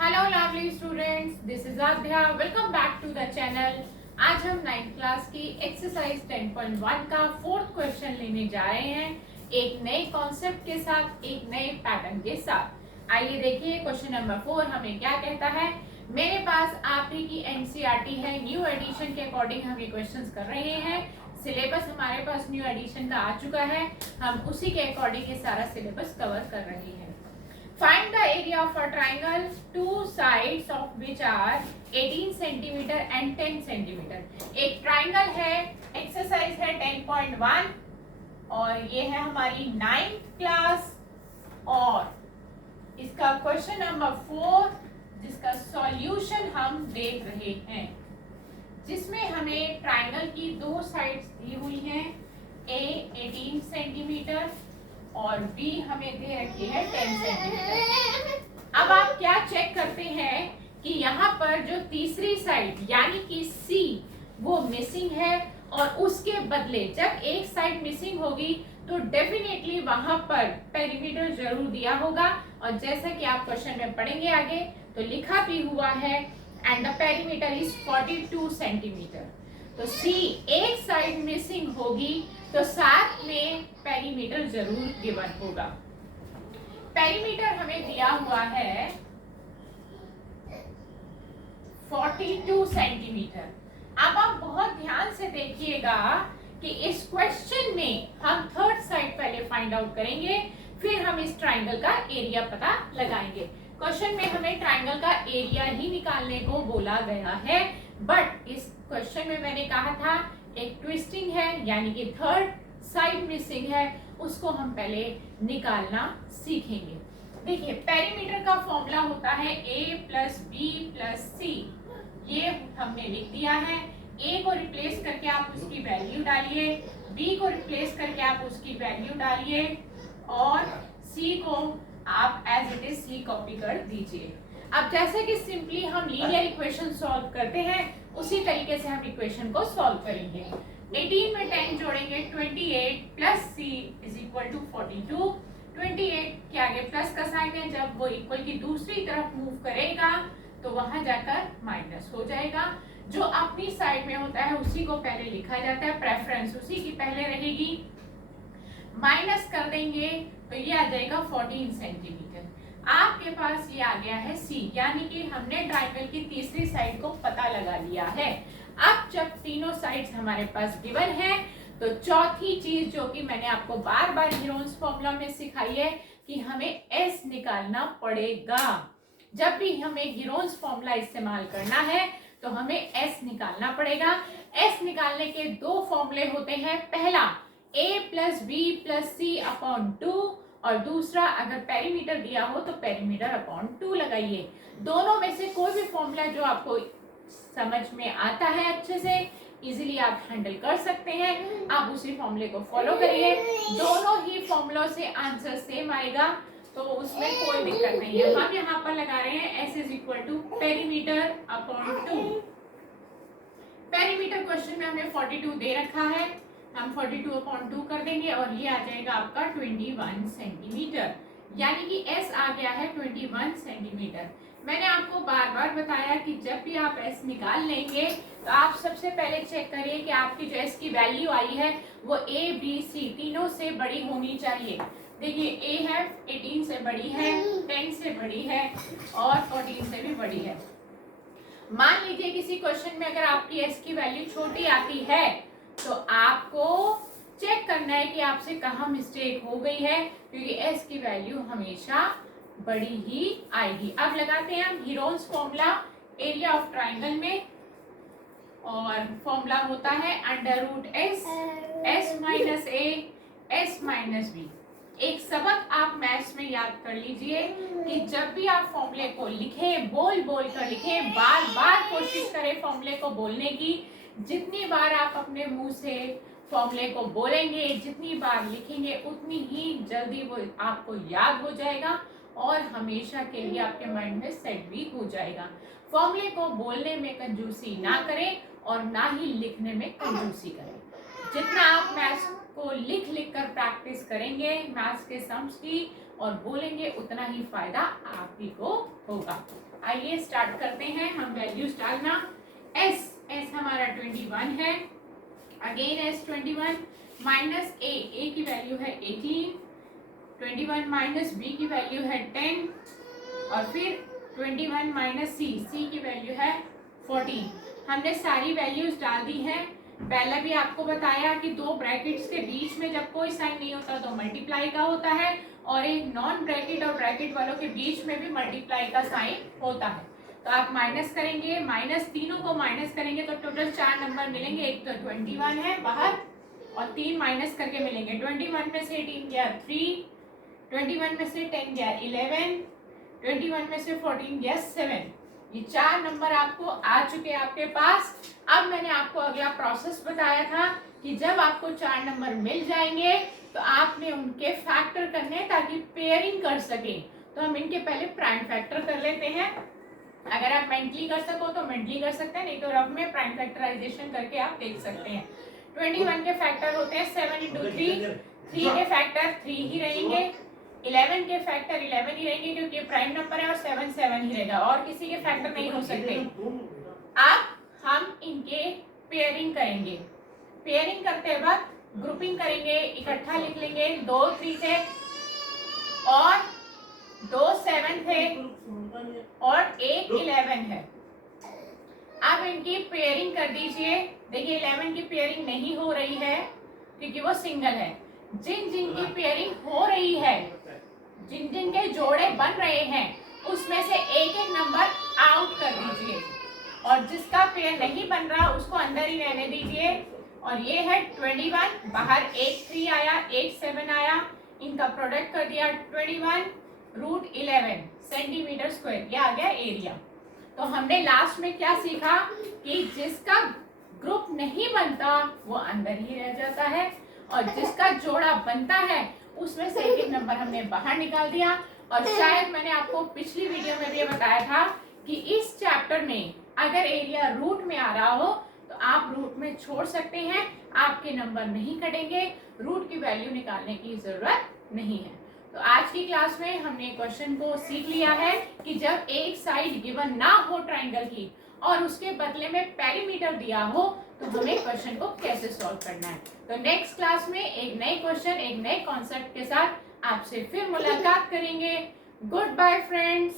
Hello lovely students, this is Aadhya. Welcome back to the channel. आज हम 9th class की exercise 10.1 का fourth question लेने जा रहे हैं, एक नए कॉन्सेप्ट के साथ, एक नए पैटर्न के साथ। आइए देखिए क्वेश्चन नंबर 4 हमें क्या कहता है। मेरे पास आप ही की एनसीईआरटी है, न्यू एडिशन के अकॉर्डिंग हम ये क्वेश्चंस कर रहे हैं। सिलेबस हमारे पास न्यू एडिशन का आ चुका है, हम उसी के अकॉर्डिंग ये सारा सिलेबस कवर कर रहे हैं। Find the area of a triangle, two sides of which are 18 cm and 10 cm. एक ट्राइंगल है, एक्सरसाइज है 10.1 और ये है हमारी 9th क्लास और इसका क्वेश्चन नंबर 4 जिसका सॉल्यूशन हम देख रहे हैं, जिसमें हमें ट्राइंगल की दो साइड्स दी हुई हैं, A 18 सेंटीमीटर और बी हमें दे रखी है 10 सेंटीमीटर। अब आप क्या चेक करते हैं कि यहाँ पर जो तीसरी साइड यानी कि सी वो मिसिंग है और उसके बदले जब एक साइड मिसिंग होगी तो डेफिनेटली वहां पर पेरीमीटर जरूर दिया होगा और जैसा कि आप क्वेश्चन में पढ़ेंगे आगे तो लिखा भी हुआ है and the perimeter is 42 centimetre. तो सी एक साइड मिसिंग होगी तो साथ में पेरीमीटर जरूर गिवन होगा। पेरीमीटर हमें दिया हुआ है 42 सेंटीमीटर। अब आप बहुत ध्यान से देखिएगा कि इस क्वेश्चन में हम थर्ड साइड पहले फाइंड आउट करेंगे, फिर हम इस ट्राइंगल का एरिया पता लगाएंगे। क्वेश्चन में हमें ट्राइंगल का एरिया ही निकालने को बोला गया है, बट इस क्वेश्चन में मैंने कहा था एक ट्विस्टिंग है यानी कि थर्ड साइड मिसिंग है, उसको हम पहले निकालना सीखेंगे। देखिए पेरीमीटर का फॉर्मूला होता है a प्लस बी प्लस सी। ये हमने लिख दिया है। a को रिप्लेस करके आप उसकी वैल्यू डालिए, b को रिप्लेस करके आप उसकी वैल्यू डालिए और c को आप as it is C copy कर दीजिए। अब जैसे कि सिंपली हम लीनियर इक्वेशन सॉल्व करते हैं उसी तरीके से हम इक्वेशन को सॉल्व करेंगे। 18 में 10 जोड़ेंगे 28 plus C is equal to 42। 28 के आगे प्लस का साइन है, जब वो इक्वल की दूसरी तरफ मूव करेगा तो वहां जाकर माइनस हो जाएगा। जो अपनी साइड में होता है उसी को पहले लिखा जाता है, प्रेफरेंस उसी की पहले रहेगी। माइनस कर देंगे तो ये आ जाएगा 14 सेंटीमीटर। आपके पास ये आ गया है सी, यानी कि हमने ट्राइंगल की तीसरी साइड को पता लगा लिया है। अब जब तीनों साइड्स हमारे पास गिवन है तो चौथी चीज जो कि मैंने आपको बार बार हीरोन्स फॉर्मूला में सिखाई है कि हमें एस निकालना पड़ेगा। जब भी हमें हीरोन्स फॉर्मूला इस्तेमाल करना है तो हमें एस निकालना पड़ेगा। एस निकालने के दो फॉर्मूले होते हैं, पहला a plus B plus C upon 2 और दूसरा अगर पेरीमीटर दिया हो तो पेरीमीटर अपॉन 2 लगाइए। दोनों में से कोई भी फॉर्मूला जो आपको समझ में आता है अच्छे से इजीली आप हैंडल कर सकते हैं, आप उसी फॉर्मूले को फॉलो करिए। दोनों ही फॉर्मूलों से आंसर सेम आएगा तो उसमें कोई दिक्कत नहीं है। हम यहाँ पर लगा रहे हैं s is equal to perimeter upon 2। Perimeter question में हमें 42 दे रखा है, हम 42 अपॉन 2 कर देंगे और ये आ जाएगा आपका 21 सेंटीमीटर, यानी कि s आ गया है 21 सेंटीमीटर। मैंने आपको बार बार बताया कि जब भी आप s निकाल लेंगे तो आप सबसे पहले चेक करिए कि आपकी जो s की वैल्यू आई है वो a b c तीनों से बड़ी होनी चाहिए। देखिए a है 18 से बड़ी है, 10 से बड़ी है और 14 से भी बड़ी है। मान लीजिए किसी क्वेश्चन में अगर आपकी s की वैल्यू छोटी आती है तो आपको चेक करना है कि आपसे कहाँ मिस्टेक हो गई है, क्योंकि s की वैल्यू हमेशा बड़ी ही आएगी। अब लगाते हैं हम Heron's formula area of triangle में और फॉर्मूला होता है under root S, S minus A, S minus B. एक सबक आप मैथ्स में याद कर लीजिए कि जब भी आप फॉर्मूले को लिखें बोल बोल कर लिखें, बार बार कोशिश करें फॉर्मूले को बोलने की। जितनी बार आप अपने मुंह से फॉर्मूले को बोलेंगे, जितनी बार लिखेंगे, उतनी ही जल्दी वो आपको याद हो जाएगा और हमेशा के लिए आपके माइंड में सेट भी हो जाएगा। फॉर्मूले को बोलने में कंजूसी ना करें और ना ही लिखने में कंजूसी करें। जितना आप मैथ्स को लिख लिख कर प्रैक्टिस करेंगे मैथ्स के सम्स की और बोलेंगे, उतना ही फायदा आप ही को होगा। आइए स्टार्ट करते हैं हम वैल्यूज डालना। एस हमारा 21 है, अगेन एस 21 माइनस ए की वैल्यू है 18, 21 माइनस बी की वैल्यू है 10 और फिर 21 माइनस सी की वैल्यू है 14। हमने सारी वैल्यूज डाल दी हैं। पहले भी आपको बताया कि दो ब्रैकेट्स के बीच में जब कोई साइन नहीं होता तो मल्टीप्लाई का होता है, और एक नॉन ब्रैकेट और ब्रैकेट वालों के बीच में भी मल्टीप्लाई का साइन होता है। तो आप माइनस करेंगे, माइनस तीनों को माइनस करेंगे तो टोटल 4 नंबर मिलेंगे। एक तो 21 है बाहर और 3 माइनस करके मिलेंगे। 21 में से 18 गया 3, 21 में से 10 गया 11, 21 में से 14 गया 7। ये 4 नंबर आपको आ चुके आपके पास। अब मैंने आपको अगला प्रोसेस बताया था कि जब आपको 4 नंबर मिल जाएंगे तो आपने उनके फैक्टर करने ताकि पेयरिंग कर सके। तो हम इनके पहले प्राइम फैक्टर कर लेते हैं। अगर आप मेंटली कर सको तो मेंटली कर सकते हैं, नहीं तो रफ में प्राइम फैक्टराइजेशन करके आप देख सकते हैं। 21 के फैक्टर होते हैं 7 × 3, 3 के फैक्टर 3 ही रहेंगे, 11 के फैक्टर 11 ही रहेंगे क्योंकि प्राइम नंबर है और 7 7 ही रहेगा, और किसी के फैक्टर नहीं हो सकते। अब हम इनके पेयरिंग करेंगे। पेयरिंग करते वक्त ग्रुपिंग करेंगे, इकट्ठा लिख लेंगे। 2 3 थे और 2 7 थे और 1 11 है। अब इनकी पेयरिंग कर दीजिए। देखिए 11 की पेयरिंग नहीं हो रही है क्योंकि वो सिंगल है। जिन जिन की पेयरिंग हो रही है, जिन जिन के जोड़े बन रहे हैं, उसमें से एक एक नंबर आउट कर दीजिए और जिसका पेयर नहीं बन रहा उसको अंदर ही रहने दीजिए। और ये है 21, बाहर 1 3 आया, 1 7 आया, इनका प्रोडक्ट कर दिया 21√11 सेंटीमीटर स्क्वायर। ये आ गया एरिया। तो हमने लास्ट में क्या सीखा कि जिसका ग्रुप नहीं बनता वो अंदर ही रह जाता है और जिसका जोड़ा बनता है उसमें से एक एक नंबर हमने बाहर निकाल दिया। और शायद मैंने आपको पिछली वीडियो में भी बताया था कि इस चैप्टर में अगर एरिया रूट में आ रहा हो तो आप रूट में छोड़ सकते हैं, आपके नंबर नहीं कटेंगे, रूट की वैल्यू निकालने की जरूरत नहीं है। तो आज की क्लास में हमने क्वेश्चन को सीख लिया है कि जब एक साइड गिवन ना हो ट्राइंगल की और उसके बदले में पेरीमीटर दिया हो तो हमें क्वेश्चन को कैसे सॉल्व करना है। तो नेक्स्ट क्लास में एक नए क्वेश्चन, एक नए कॉन्सेप्ट के साथ आपसे फिर मुलाकात करेंगे। Good bye friends.